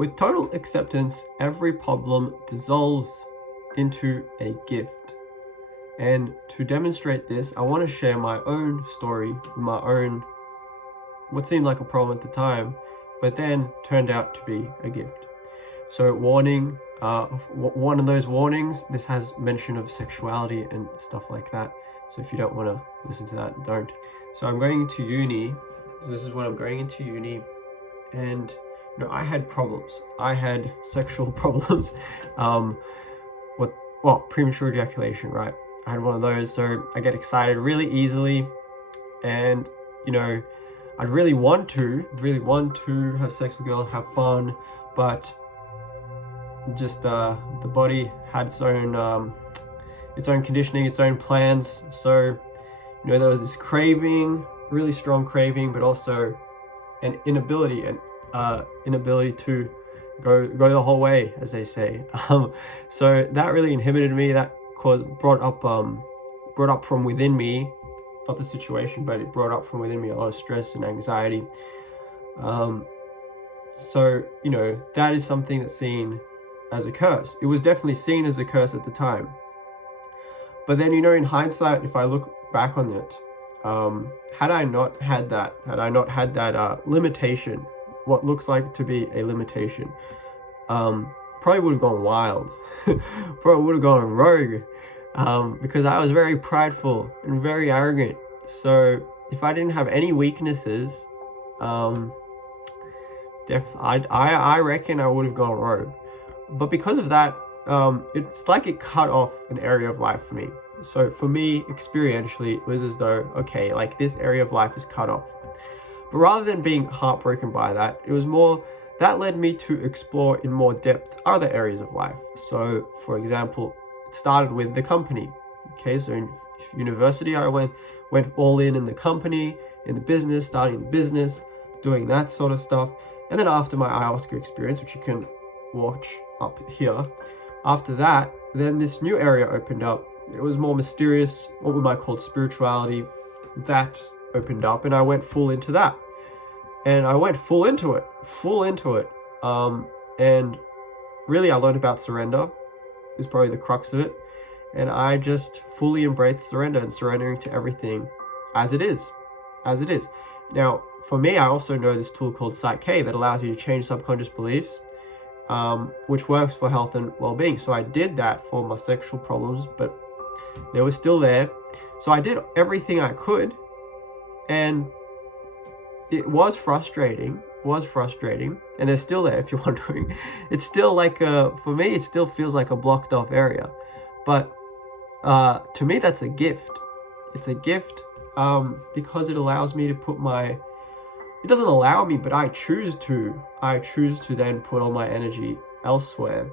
With total acceptance, every problem dissolves into a gift. And to demonstrate this, I want to share my own story, my own, what seemed like a problem at the time, but then turned out to be a gift. So warning, one of those warnings, this has mention of sexuality and stuff like that. So if you don't want to listen to that, don't. So I'm going into uni. So this is when I'm going into uni. And I had problems. I had sexual problems. Premature ejaculation, right? I had one of those. So I get excited really easily. And, I'd really want to have sex with girls, have fun, but just the body had its own conditioning, its own plans. So there was this craving, really strong craving, but also an inability to go the whole way, as they say. So that really inhibited me. That brought up from within me, not the situation, but it brought up from within me a lot of stress and anxiety. So that is something that's seen as a curse. It was definitely seen as a curse at the time. But then, in hindsight, if I look back on it, had I not had that limitation, what looks like to be a limitation, probably would have gone wild, probably would have gone rogue, because I was very prideful and very arrogant. So if I didn't have any weaknesses, I reckon I would have gone rogue. But because of that, it's like it cut off an area of life for me. So for me, experientially, it was as though, okay, like this area of life is cut off. But rather than being heartbroken by that, it was more that led me to explore in more depth other areas of life. So, for example, it started with the company. Okay, so in university, I went all in the company, in the business, starting the business, doing that sort of stuff. And then after my ayahuasca experience, which you can watch up here, after that, then this new area opened up. It was more mysterious, what we might call spirituality. That opened up, and I went full into that. And I went full into it. And really, I learned about surrender. Is probably the crux of it. And I just fully embraced surrender and surrendering to everything as it is. Now, for me, I also know this tool called Psych-K that allows you to change subconscious beliefs, which works for health and well-being. So I did that for my sexual problems, but they were still there. So I did everything I could, and it was frustrating, and they're still there if you're wondering. It's still like, for me, it still feels like a blocked off area. But to me, that's a gift. It's a gift because it allows me to put it doesn't allow me, but I choose to then put all my energy elsewhere.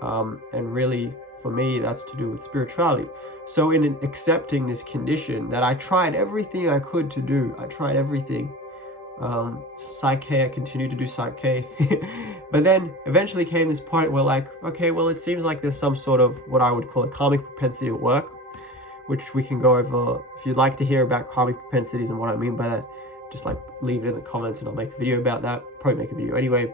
And really, for me, that's to do with spirituality. So in accepting this condition that I tried everything I could to do, Psych-K, I continued to do Psych-K. But then eventually came this point where okay, well, it seems like there's some sort of what I would call a karmic propensity at work, which we can go over. If you'd like to hear about karmic propensities and what I mean by that, just leave it in the comments and I'll make a video about that. Probably make a video anyway.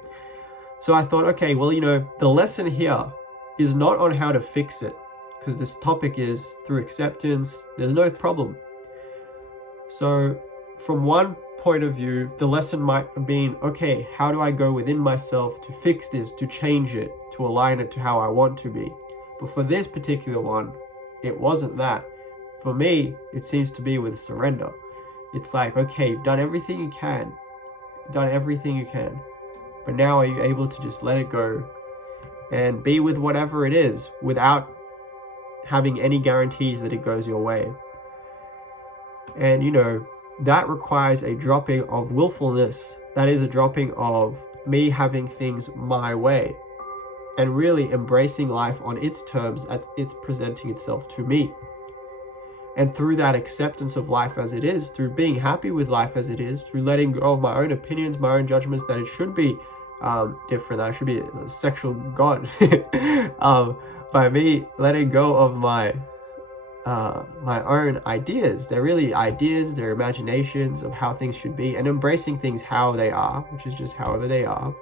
So I thought, okay, well, the lesson here is not on how to fix it, because this topic is through acceptance, there's no problem. So from one point of view, the lesson might have been, okay, how do I go within myself to fix this, to change it, to align it to how I want to be? But for this particular one, it wasn't that. For me, it seems to be with surrender. It's like, okay, you've done everything you can. But now are you able to just let it go and be with whatever it is without having any guarantees that it goes your way? And that requires a dropping of willfulness. That is a dropping of me having things my way and really embracing life on its terms as it's presenting itself to me. And through that acceptance of life as it is, through being happy with life as it is, through letting go of my own opinions, my own judgments, that it should be different, that I should be a sexual god. By me letting go of my own ideas. They're really ideas, they're imaginations of how things should be, and embracing things how they are, which is just however they are.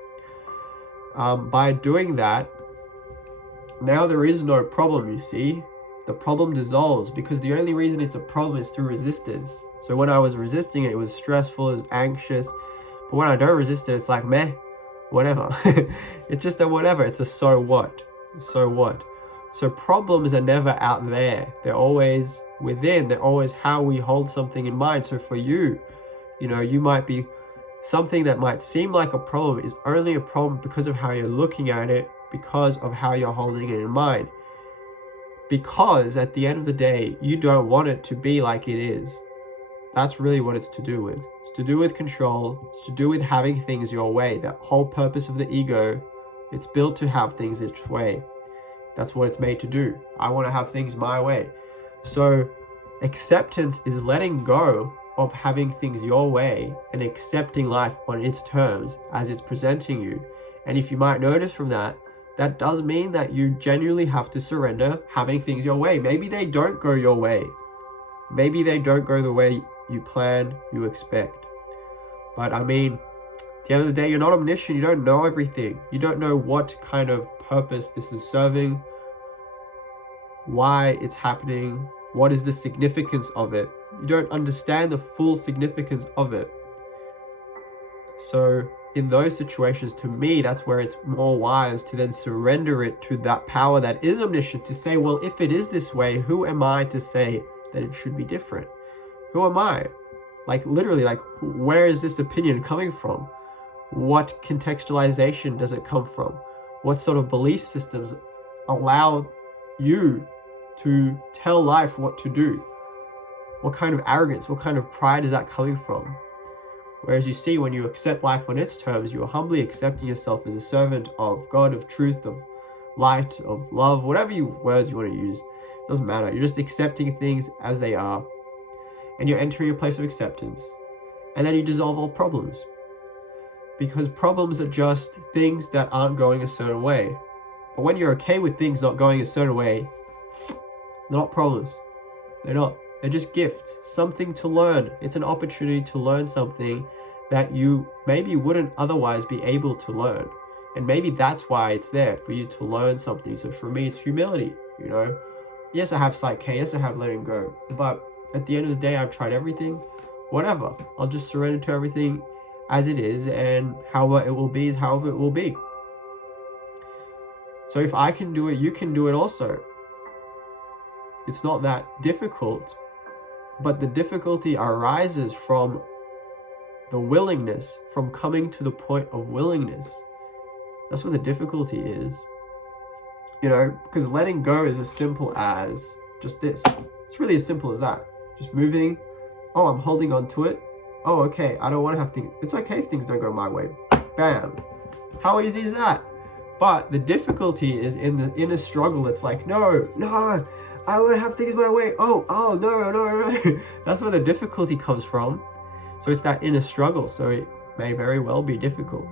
By doing that, now there is no problem, you see. The problem dissolves because the only reason it's a problem is through resistance. So when I was resisting it, it was stressful, it was anxious. But when I don't resist it, it's like, meh, whatever. It's just a whatever. It's a so what. So what? So problems are never out there. They're always within. They're always how we hold something in mind. So for you, you might be something that might seem like a problem is only a problem because of how you're looking at it, because of how you're holding it in mind. Because at the end of the day, you don't want it to be like it is. That's really what it's to do with. It's to do with control. It's to do with having things your way. That whole purpose of the ego, it's built to have things its way. That's what it's made to do. I want to have things my way. So acceptance is letting go of having things your way and accepting life on its terms as it's presenting you. And if you might notice from that, that does mean that you genuinely have to surrender having things your way. Maybe they don't go your way. Maybe they don't go the way you plan, you expect. But I mean, at the end of the day, you're not omniscient. You don't know everything. You don't know what kind of purpose this is serving, why it's happening, what is the significance of it. You don't understand the full significance of it. So in those situations, to me, that's where it's more wise to then surrender it to that power that is omniscient, to say, well, if it is this way, who am I to say that it should be different? Who am I? Like literally, like where is this opinion coming from? What contextualization does it come from? What sort of belief systems allow you to tell life what to do? What kind of arrogance, what kind of pride is that coming from? Whereas you see, when you accept life on its terms, you are humbly accepting yourself as a servant of God, of truth, of light, of love, whatever words you want to use. It doesn't matter. You're just accepting things as they are. And you're entering a place of acceptance. And then you dissolve all problems. Because problems are just things that aren't going a certain way. But when you're okay with things not going a certain way, they're not problems. They're not. They're just gifts, something to learn. It's an opportunity to learn something that you maybe wouldn't otherwise be able to learn. And maybe that's why it's there, for you to learn something. So for me, it's humility, Yes, I have Psyche, yes, I have letting go. But at the end of the day, I've tried everything. Whatever. I'll just surrender to everything as it is, and however it will be is however it will be. So if I can do it, you can do it also. It's not that difficult. But the difficulty arises from the willingness, from coming to the point of willingness. That's where the difficulty is. Because letting go is as simple as just this. It's really as simple as that. Just moving. Oh, I'm holding on to it. Oh, okay, I don't want to have things. It's okay if things don't go my way. Bam. How easy is that? But the difficulty is in the inner struggle. It's like, no, I want to have things my way. Oh, no. That's where the difficulty comes from. So it's that inner struggle. So it may very well be difficult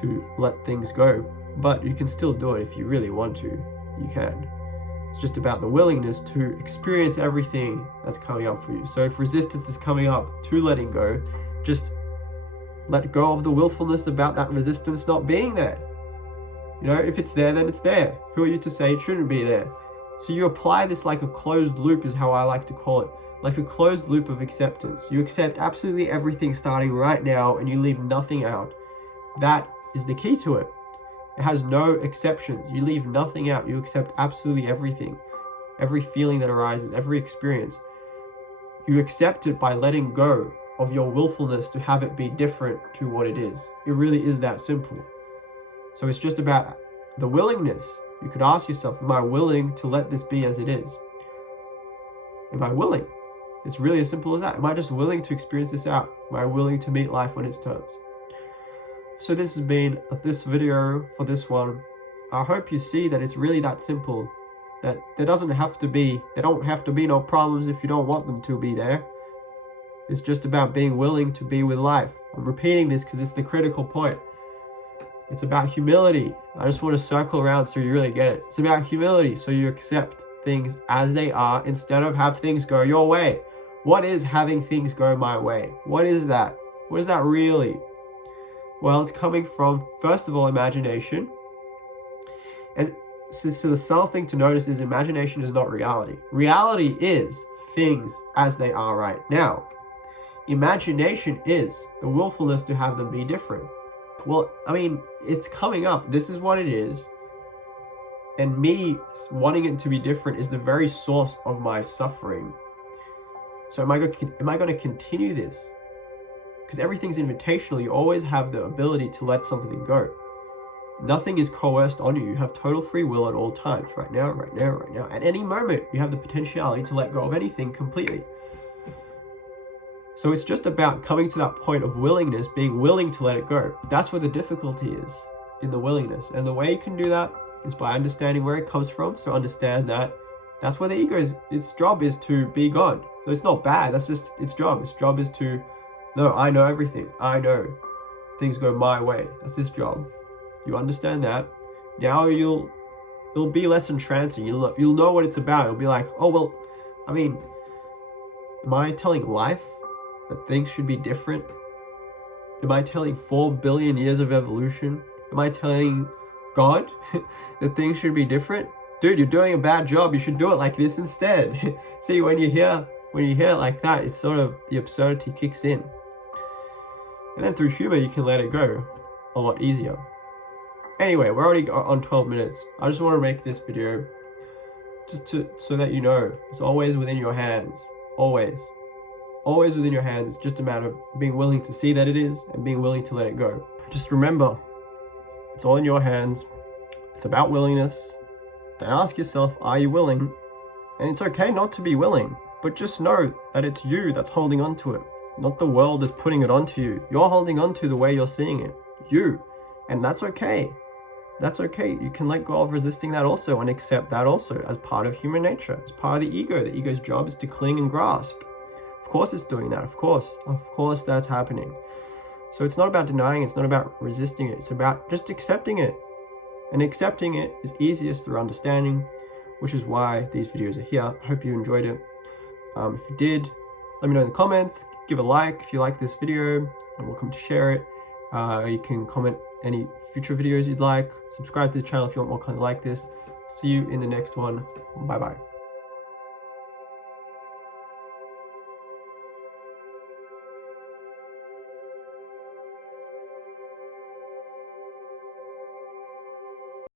to let things go. But you can still do it if you really want to. You can. It's just about the willingness to experience everything that's coming up for you. So if resistance is coming up to letting go, just let go of the willfulness about that resistance not being there. If it's there, then it's there. Who are you to say it shouldn't be there? So you apply this like a closed loop, is how I like to call it. Like a closed loop of acceptance. You accept absolutely everything starting right now and you leave nothing out. That is the key to it. It has no exceptions. You leave nothing out. You accept absolutely everything. Every feeling that arises, every experience. You accept it by letting go of your willfulness to have it be different to what it is. It really is that simple. So it's just about the willingness. You could ask yourself, am I willing to let this be as it is? Am I willing? It's really as simple as that. Am I just willing to experience this out? Am I willing to meet life on its terms? So this has been this video for this one. I hope you see that it's really that simple. That there don't have to be no problems if you don't want them to be there. It's just about being willing to be with life. I'm repeating this because it's the critical point. It's about humility. I just want to circle around so you really get it. It's about humility, so you accept things as they are instead of have things go your way. What is having things go my way? What is that? What is that really? Well, it's coming from, first of all, imagination. And so the subtle thing to notice is imagination is not reality. Reality is things as they are right now. Imagination is the willfulness to have them be different. Well, I mean, it's coming up. This is what it is. And me wanting it to be different is the very source of my suffering. So am I going to continue this? Because everything's invitational. You always have the ability to let something go. Nothing is coerced on you. You have total free will at all times. Right now, right now, right now. At any moment, you have the potentiality to let go of anything completely. So it's just about coming to that point of willingness, being willing to let it go. That's where the difficulty is, in the willingness. And the way you can do that is by understanding where it comes from. So understand that that's where the ego is. Its job is to be God. So it's not bad. That's just its job. Its job is to, no, I know everything. I know things go my way. That's its job. You understand that. Now it'll be less entrancing. You'll know what it's about. It'll be like, oh, well, I mean, am I telling life that things should be different? Am I telling 4 billion years of evolution? Am I telling God that things should be different? Dude, you're doing a bad job. You should do it like this instead. See, when you hear it like that, it's sort of the absurdity kicks in. And then through humor, you can let it go a lot easier. Anyway, we're already on 12 minutes. I just want to make this video just so that you know, it's always within your hands. Always within your hands. It's just a matter of being willing to see that it is and being willing to let it go. Just remember, it's all in your hands. It's about willingness. Then ask yourself, are you willing? And it's okay not to be willing, but just know that it's you that's holding on to it, not the world that's putting it onto you. You're holding on to the way you're seeing it. You. And that's okay. That's okay. You can let go of resisting that also and accept that also as part of human nature, as part of the ego. The ego's job is to cling and grasp. Of course it's doing that. Of course that's happening. So it's not about denying. It's not about resisting it. It's about just accepting it. And accepting it is easiest through understanding, which is why these videos are here. I hope you enjoyed it. If you did, let me know in the comments. Give a like if you like this video. I'm welcome to share it. You can comment any future videos you'd like. Subscribe to the channel if you want more content like this. See you in the next one. Bye bye.